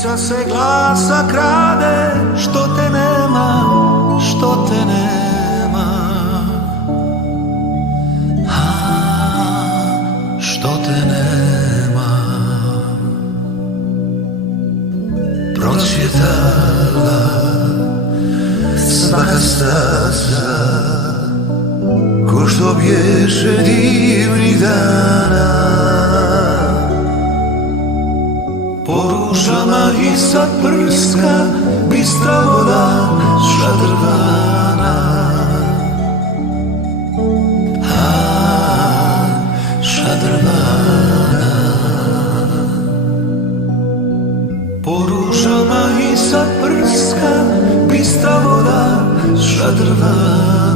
Ulica se glasa krade, što te nema, što te nema. Što te nema. Procvjetala svaka staza, ko što bješe divnih dana. Po ružama iza prska bistra voda šadrvana. Šadrvana. Po ružama iza prska bistra voda šadrvana.